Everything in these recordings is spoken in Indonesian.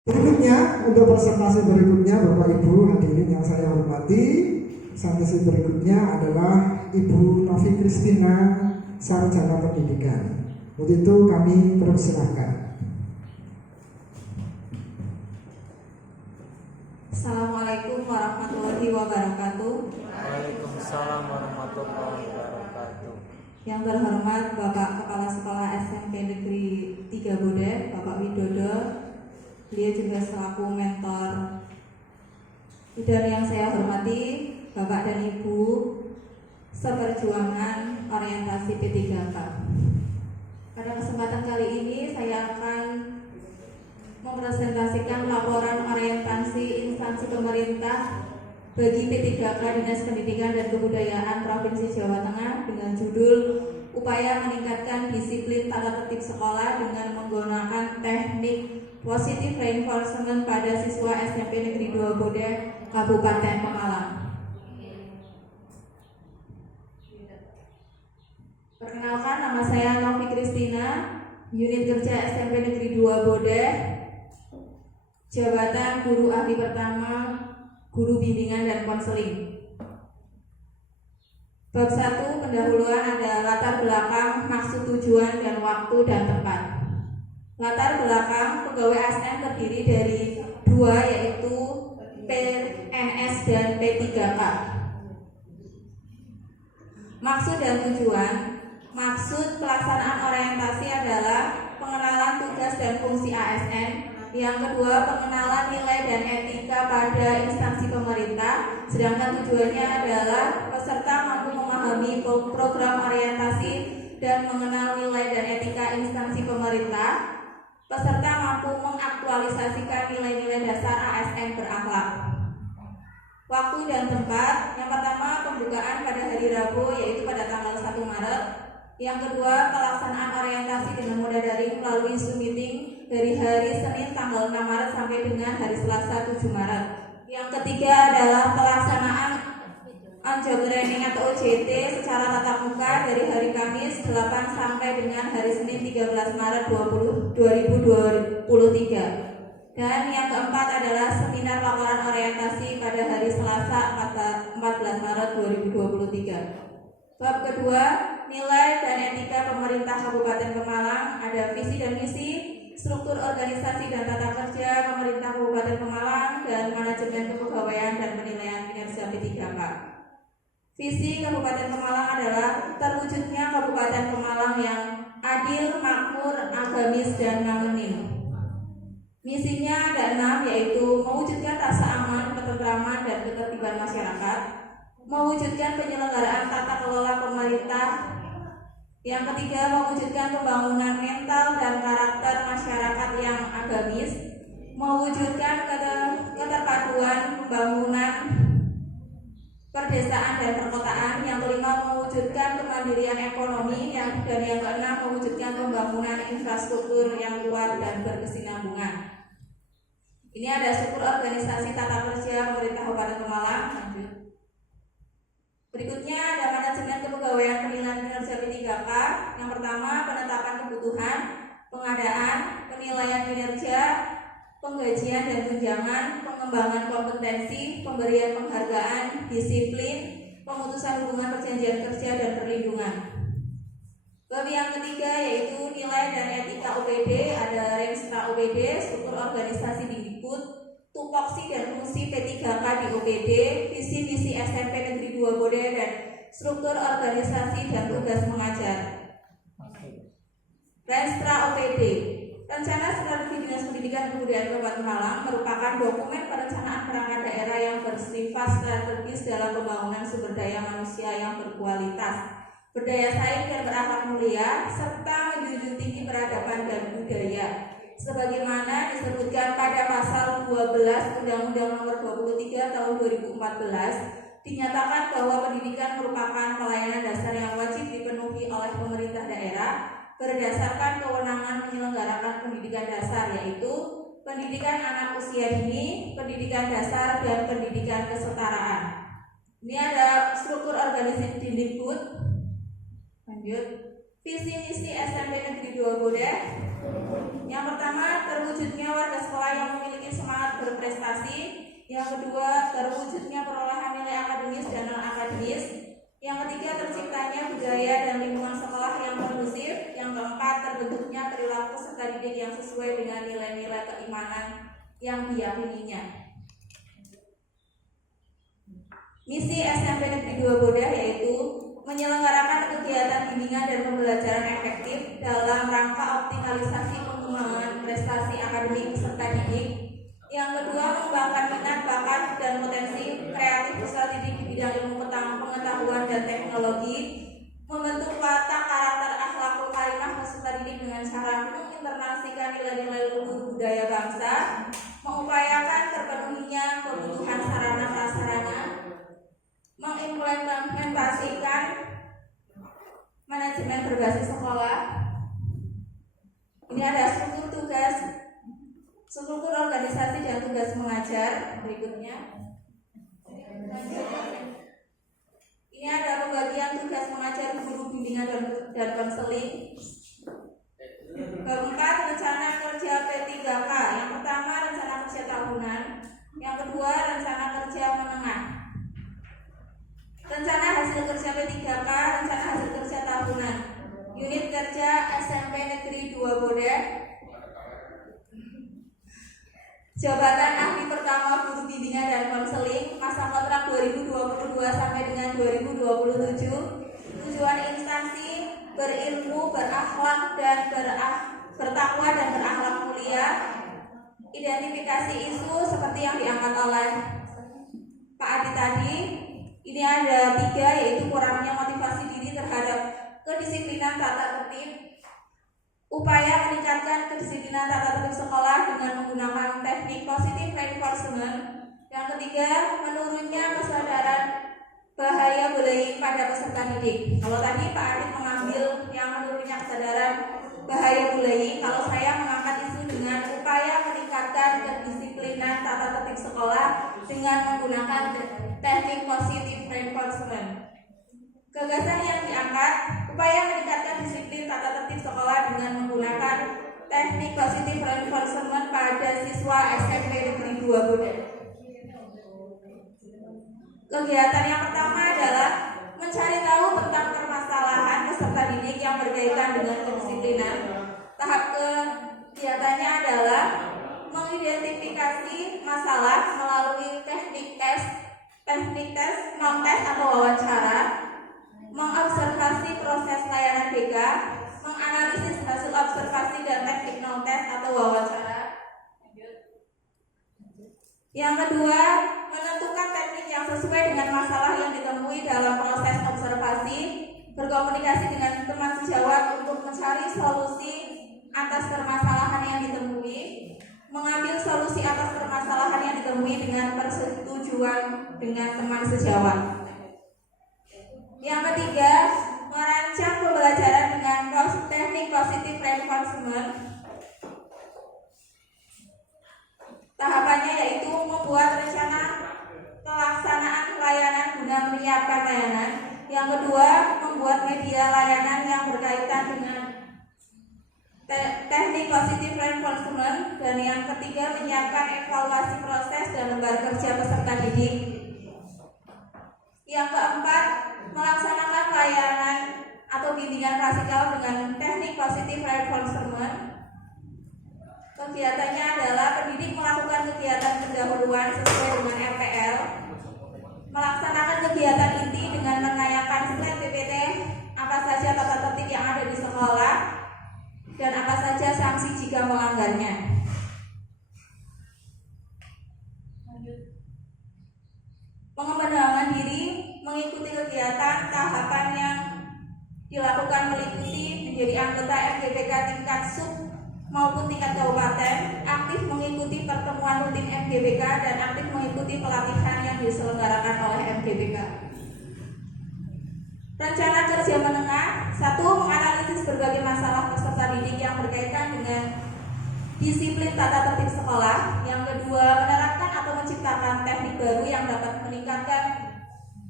Berikutnya, untuk presentasi berikutnya Bapak Ibu hadirin yang saya hormati, presentasi berikutnya adalah Ibu Novi Kristina, Sarjana Pendidikan. Untuk itu kami persilahkan. Assalamualaikum warahmatullahi wabarakatuh. Waalaikumsalam warahmatullahi wabarakatuh. Yang terhormat Bapak Kepala Sekolah SMP Negeri 3 Bode, Bapak Widodo, beliau juga selaku mentor. Dan yang saya hormati Bapak dan Ibu seperjuangan orientasi P3K. Pada kesempatan kali ini saya akan mempresentasikan laporan orientasi instansi pemerintah bagi P3K Dinas Pendidikan dan Kebudayaan Provinsi Jawa Tengah dengan judul Upaya Meningkatkan Disiplin Tata Tertib Sekolah dengan Menggunakan Teknik Positive Reinforcement pada Siswa SMP Negeri 2 Bode, Kabupaten Pemalang. Perkenalkan, nama saya Novi Kristina, Unit Kerja SMP Negeri 2 Bode, Jabatan Guru Ahli Pertama, Guru Bimbingan dan Konseling. Bab 1, pendahuluan ada latar belakang, maksud, tujuan, dan waktu dan tempat. Latar belakang, pegawai ASN terdiri dari dua, yaitu PNS dan P3K. Maksud dan tujuan. Maksud pelaksanaan orientasi adalah pengenalan tugas dan fungsi ASN. Yang kedua, pengenalan nilai dan etika pada instansi pemerintah. Sedangkan tujuannya adalah peserta mampu memahami program orientasi dan mengenal nilai dan etika instansi pemerintah. Peserta mampu mengaktualisasikan nilai-nilai dasar ASN berakhlak. Waktu dan tempat. Yang pertama, pembukaan pada hari Rabu, yaitu pada tanggal 1 Maret. Yang kedua, pelaksanaan orientasi dengan moda daring melalui Zoom meeting dari hari Senin tanggal 6 Maret sampai dengan hari Selasa 7 Maret. Yang ketiga adalah pelaksanaan on-job training atau OJT secara tatap muka dari hari Kamis 8 sampai dengan hari Senin 13 Maret 2023. Dan yang keempat adalah seminar laporan orientasi pada hari Selasa 14 Maret 2023. Bab kedua, nilai dan etika pemerintah Kabupaten Pemalang. Ada visi dan misi, struktur organisasi dan tata kerja pemerintah Kabupaten Pemalang, dan manajemen kepegawaian dan penilaian kinerja P3K. Visi Kabupaten Pemalang adalah terwujudnya Kabupaten Pemalang yang adil, makmur, agamis, dan ngamenin. Misinya ada 6, yaitu mewujudkan rasa aman, ketentraman, dan ketertiban masyarakat, mewujudkan penyelenggaraan tata kelola pemerintah. Yang ketiga, mewujudkan pembangunan mental dan karakter masyarakat yang agamis, mewujudkan keterpaduan pembangunan perdesaan dan perkotaan. Yang kelima, mewujudkan kemandirian ekonomi. Dan yang keenam, mewujudkan pembangunan infrastruktur yang kuat dan berkesinambungan. Ini ada struktur organisasi tata kerja pemerintah Kabupaten Pemalang. Lanjut. Berikutnya ada manajemen kepegawaian penilaian kinerja P3K. Yang pertama, penetapan kebutuhan, pengadaan, penilaian kinerja, penggajian dan tunjangan, pengembangan kompetensi, pemberian penghargaan, disiplin, pemutusan hubungan perjanjian kerja dan perlindungan. Bab yang ketiga yaitu nilai dan etika OPD. Ada Renstra OPD, struktur organisasi Dikbud, tupoksi dan fungsi P3K di OPD, visi misi SMP Negeri 2 Bode, dan struktur organisasi dan tugas mengajar. Renstra OPD, Rencana Strategi Dinas Pendidikan dan Kebudayaan Kabupaten Malang merupakan dokumen perencanaan perangkat daerah yang bersifat strategis dalam pembangunan sumber daya manusia yang berkualitas, berdaya saing dan berakhlak mulia, serta menjunjung tinggi peradaban dan budaya. Sebagaimana disebutkan pada pasal 12 Undang-Undang Nomor 23 Tahun 2014, dinyatakan bahwa pendidikan merupakan pelayanan dasar yang wajib dipenuhi oleh pemerintah daerah berdasarkan kewenangan menyelenggarakan pendidikan dasar, yaitu pendidikan anak usia dini, pendidikan dasar, dan pendidikan kesetaraan. Ini ada struktur organisasi Dikbud. Lanjut. Visi misi SMP Negeri 2 Bodah. Yang pertama, terwujudnya warga sekolah yang memiliki semangat berprestasi. Yang kedua, terwujudnya perolehan nilai akademis dan non-akademis. Yang ketiga, terciptanya budaya dan lingkungan sekolah yang kondusif. Yang keempat, terbentuknya perilaku peserta didik yang sesuai dengan nilai-nilai keimanan yang diyakininya. Misi SMP Negeri 2 Bodah yaitu menyelenggarakan kegiatan bimbingan dan pembelajaran efektif dalam rangka optimalisasi pengembangan prestasi akademik peserta didik. Yang kedua, mengembangkan minat, bakat, dan potensi kreatif peserta didik di bidang ilmu pengetahuan dan teknologi, membentuk watak karakter akhlakul karimah peserta didik dengan cara menginternasikan nilai-nilai luhur budaya bangsa, mengupayakan terpenuhinya kebutuhan sarana prasarana, mengimplementasikan manajemen berbasis sekolah. Ini ada struktur tugas, struktur organisasi dan tugas mengajar berikutnya. Ini ada pembagian tugas mengajar guru bimbingan dan konseling. Keempat, rencana kerja P3K. Yang pertama, rencana kerja tahunan. Yang kedua, rencana kerja menengah. Rencana hasil kerja P3K, rencana hasil kerja tahunan. Unit kerja SMP Negeri 2 Bodah. Jabatan ahli pertama guru bimbingan dan konseling, masa kontrak 2022 sampai dengan 2027. Tujuan instansi berilmu, berakhlak dan bertakwa dan berakhlak mulia. Identifikasi isu seperti yang diangkat oleh Pak Adi tadi. Ini ada 3, yaitu kurangnya motivasi diri terhadap kedisiplinan tata tertib, upaya meningkatkan kedisiplinan tata tertib sekolah dengan menggunakan teknik positive reinforcement. Yang ketiga, menurunnya kesadaran bahaya bullying pada peserta didik. Kalau tadi Pak Arif mengambil yang menurunnya kesadaran bahaya bullying, kalau saya mengangkat isu dengan upaya meningkatkan kedisiplinan tata tertib sekolah dengan menggunakan teknik positive reinforcement. Gagasan yang diangkat, upaya meningkatkan disiplin tata tertib sekolah dengan menggunakan teknik positive reinforcement pada siswa SMP Negeri 2 Bodah. Kegiatan yang pertama adalah mencari tahu tentang permasalahan peserta didik yang berkaitan dengan kedisiplinan. Tahap kegiatannya adalah mengidentifikasi masalah melalui teknik tes, non-tes atau wawancara, mengobservasi proses layanan BK, menganalisis hasil observasi dan teknik non-tes atau wawancara. Yang kedua, menentukan teknik yang sesuai dengan masalah yang ditemui dalam proses observasi, berkomunikasi dengan teman sejawat untuk mencari solusi atas permasalahan yang ditemui, mengambil solusi atas permasalahan yang ditemui dengan persetujuan dengan teman sejawat. Yang ketiga, merancang pembelajaran dengan teknik positive reinforcement. Tahapannya yaitu membuat rencana pelaksanaan layanan guna menyiapkan layanan. Yang kedua, membuat media layanan yang berkaitan dengan teknik positive reinforcement. Dan yang ketiga, menyiapkan evaluasi proses dan lembar kerja peserta didik. Yang keempat, melaksanakan layanan atau bimbingan klasikal dengan teknik positive reinforcement. Kegiatannya adalah pendidik melakukan kegiatan pendahuluan sesuai dengan RPL, melaksanakan kegiatan inti dengan menayangkan slide PPT apa saja tata tertib yang ada di sekolah dan apa saja sanksi jika melanggarnya. Pengembangan diri mengikuti kegiatan tahapan yang dilakukan meliputi menjadi anggota MGBK tingkat sub maupun tingkat kabupaten, aktif mengikuti pertemuan rutin MGBK dan aktif mengikuti pelatihan yang diselenggarakan oleh MGBK. Rencana kerja menengah. 1. Menganalisis berbagai masalah peserta didik yang berkaitan dengan disiplin tata tertib sekolah. Yang kedua, menerapkan atau menciptakan teknik baru yang dapat meningkatkan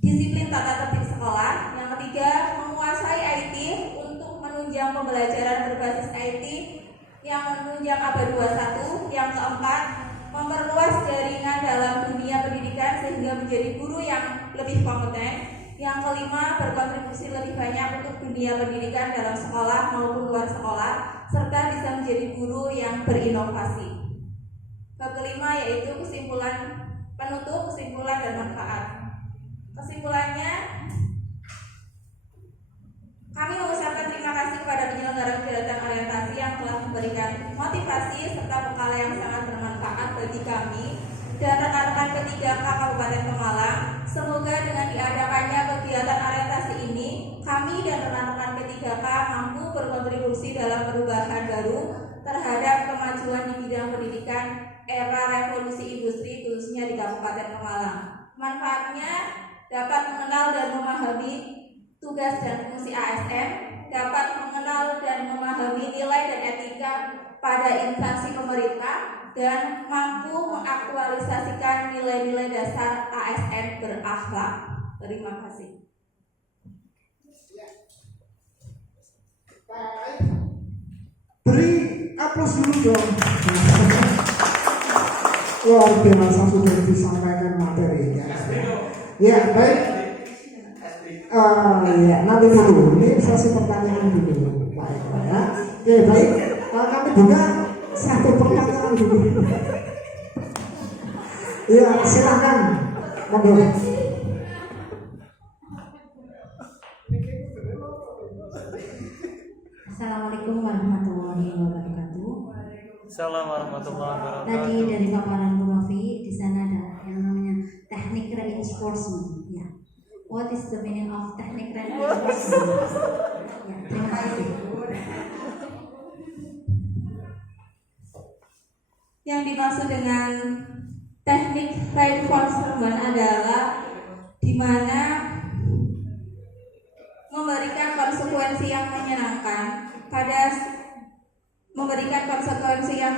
disiplin tata tertib sekolah. Yang ketiga, menguasai IT untuk pembelajaran berbasis IT yang menunjang abad 21. Yang keempat, memperluas jaringan dalam dunia pendidikan sehingga menjadi guru yang lebih kompeten. Yang kelima, berkontribusi lebih banyak untuk dunia pendidikan dalam sekolah maupun luar sekolah, serta bisa menjadi guru yang berinovasi. Bab kelima yaitu kesimpulan penutup, kesimpulan dan manfaat. Kesimpulannya, kami mengucapkan terima kasih kepada penyelenggara kegiatan orientasi yang telah memberikan motivasi serta bekal yang sangat bermanfaat bagi kami dan rekan-rekan P3K Kabupaten Pemalang. Semoga dengan diadakannya kegiatan orientasi ini, kami dan rekan-rekan P3K mampu berkontribusi dalam perubahan baru terhadap kemajuan di bidang pendidikan era revolusi industri khususnya di Kabupaten Pemalang. Manfaatnya dapat mengenal dan memahami tugas dan fungsi ASN, dapat mengenal dan memahami nilai dan etika pada instansi pemerintah, dan mampu mengaktualisasikan nilai-nilai dasar ASN berakhlak. Terima kasih. Beri aplaus dulu dong. Luar biasa sudah disampaikan materinya. Ya, baik. Ya, nanti dulu. Ini sesi pertanyaan dulu. Baik, ya. Oke, baik. Kami buka satu pertanyaan dulu. Ya, silakan. Monggo. Assalamualaikum warahmatullahi wabarakatuh. Assalamualaikum warahmatullahi wabarakatuh. Tadi dari paparan Bu Novi di sana ada yang namanya teknik reinforcement. Ya. What is the meaning of teknik reinforcement? Ya, terima kasih. Yang dimaksud dengan teknik reinforcement adalah di mana memberikan konsekuensi yang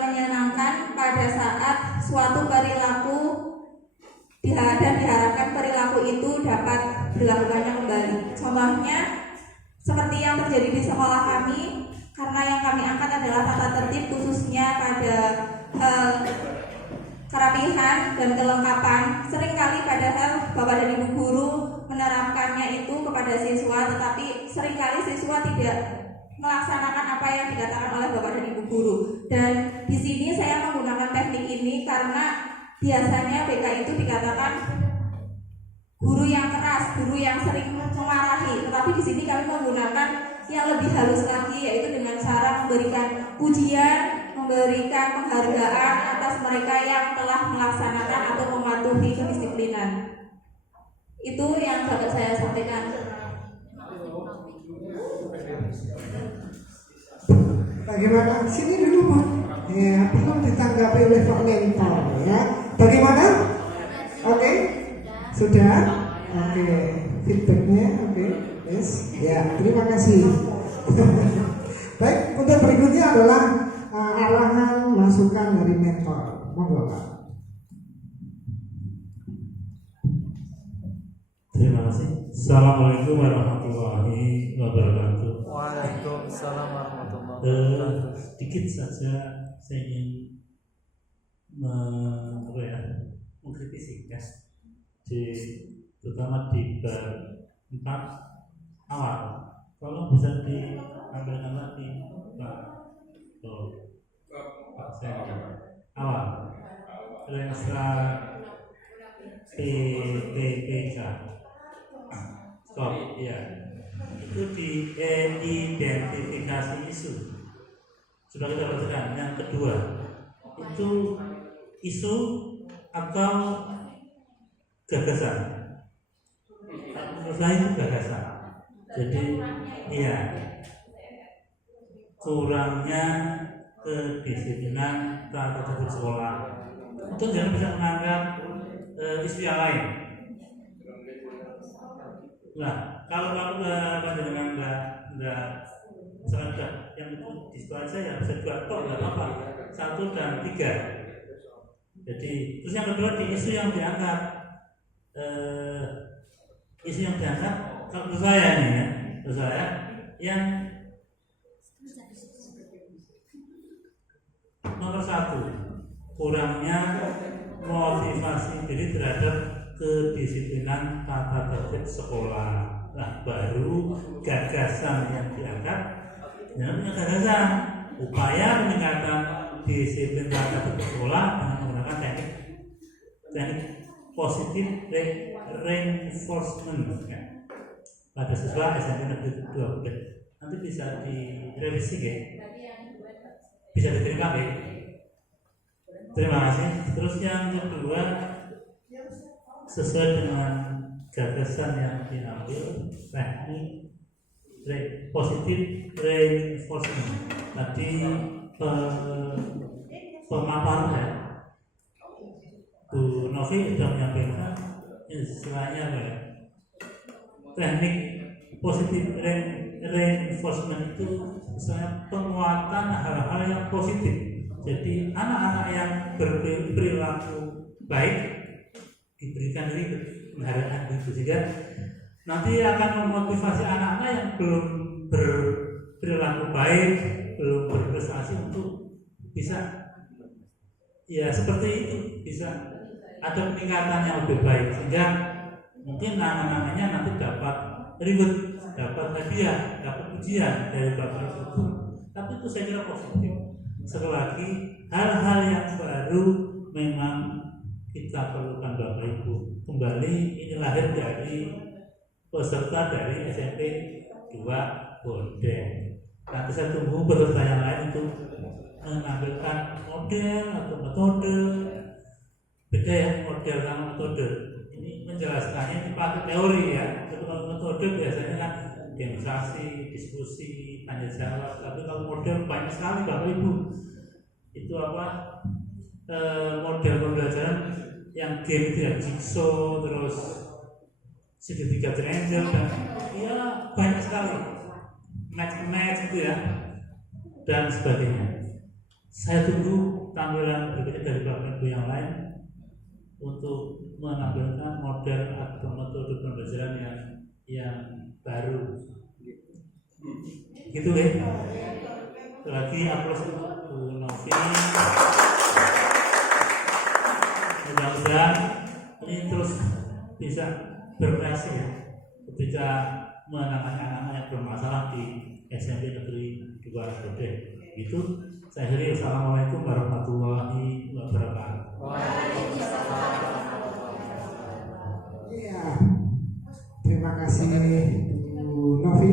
menyenangkan pada saat suatu perilaku dan diharapkan perilaku itu dapat dilakukannya kembali. Contohnya seperti yang terjadi di sekolah kami, karena yang kami angkat adalah tata tertib khususnya pada kerapihan dan kelengkapan. Seringkali padahal Bapak dan Ibu guru menerapkannya itu kepada siswa, tetapi seringkali siswa tidak melaksanakan apa yang dikatakan oleh Bapak dan Ibu guru. Dan di sini saya menggunakan teknik ini karena biasanya BK itu dikatakan guru yang keras, guru yang sering memarahi. Tetapi di sini kami menggunakan yang lebih halus lagi, yaitu dengan cara memberikan pujian, memberikan penghargaan atas mereka yang telah melaksanakan atau mematuhi kedisiplinan. Itu yang dapat saya sampaikan. Bagaimana? Sini dulu Pak. Ya, belum ditanggapi oleh Pak Mentor ya. Bagaimana? Oke, sudah. Oke, feedbacknya oke. Yes. Ya, terima kasih. Baik, untuk berikutnya adalah arahan masukan dari mentor. Monggo Pak. Terima kasih. Assalamualaikum warahmatullahi wabarakatuh. Waalaikumsalam warahmatullahi wabarakatuh. Sedikit saja saya ingin mengkritisi ya, terutama di bab 4 awal. Kalau bisa diambilkan lagi Pak saya awal resa PPPK stop ya, itu identifikasi isu sudah kita bacakan. Yang kedua itu isu atau gagasan. Menurut saya itu gagasan. Jadi iya, kurangnya kedisiplinan tata tertib sekolah. Itu jangan bisa menganggap isu yang lain. Nah, kalau panjenengan nggak misalkan yang itu di sekolah saya bisa dua tok nggak apa-apa, 1 dan 3. Jadi terus yang kedua di isu yang diangkat, kalau menurut saya nih ya, menurut saya yang nomor 1, kurangnya motivasi diri terhadap kedisiplinan tata tertib sekolah. Nah, baru gagasan yang diangkat, namanya gagasan upaya peningkatan disiplin tata tertib sekolah dengan menggunakan teknik positif reinforcement ya, pada siswa SMP Negeri 2 Bukit. Nanti bisa direvisi ya, bisa diterima ya. Terima kasih. Terus yang kedua, sesuai dengan gagasan yang diambil, teknik positif reinforcement. Tadi pemaparan ya, Bu Novi sudah menyampaikan istilahnya apa ya? Teknik positif reinforcement itu misalnya penguatan hal-hal yang positif. Jadi anak-anak yang berperilaku baik diberikan penghargaan itu, sehingga nanti akan memotivasi anak-anak yang belum berperilaku baik, belum berprestasi untuk bisa ya seperti itu, bisa ada peningkatan yang lebih baik, sehingga mungkin anak-anaknya nanti dapat reward, dapat hadiah, dapat pujian dari bapak ibu. Tapi itu saya kira positif. Sekali lagi, hal-hal yang baru memang kita perlukan bapak ibu. Kembali ini lahir dari peserta dari SMP 2 Bodeng. Nanti saya tunggu peserta yang lain untuk mengambilkan model atau metode. Beda ya, model sama metode. Ini menjelaskannya pakai teori ya. Kalau metode biasanya kan demonstrasi, diskusi, tanya jawab. Tapi kalau model banyak sekali bapak ibu. Itu apa? Model pembelajaran yang game itu ya, jigsaw, terus segitiga triangle, dan ya banyak sekali match itu ya, dan sebagainya. Saya tunggu tampilan berikutnya dari bapak ibu yang lain untuk menampilkan model atau metode pembelajaran yang baru. Gitu ya. Lagi aplaus untuk Bu Novi. Mudah-mudahan ini terus bisa berkreasi ya ketika menangani anak-anak yang bermasalah di SMP Negeri 2 Bodeng. Itu saya akhiri. Assalamualaikum warahmatullahi wabarakatuh. Iya, terima kasih Bu Novi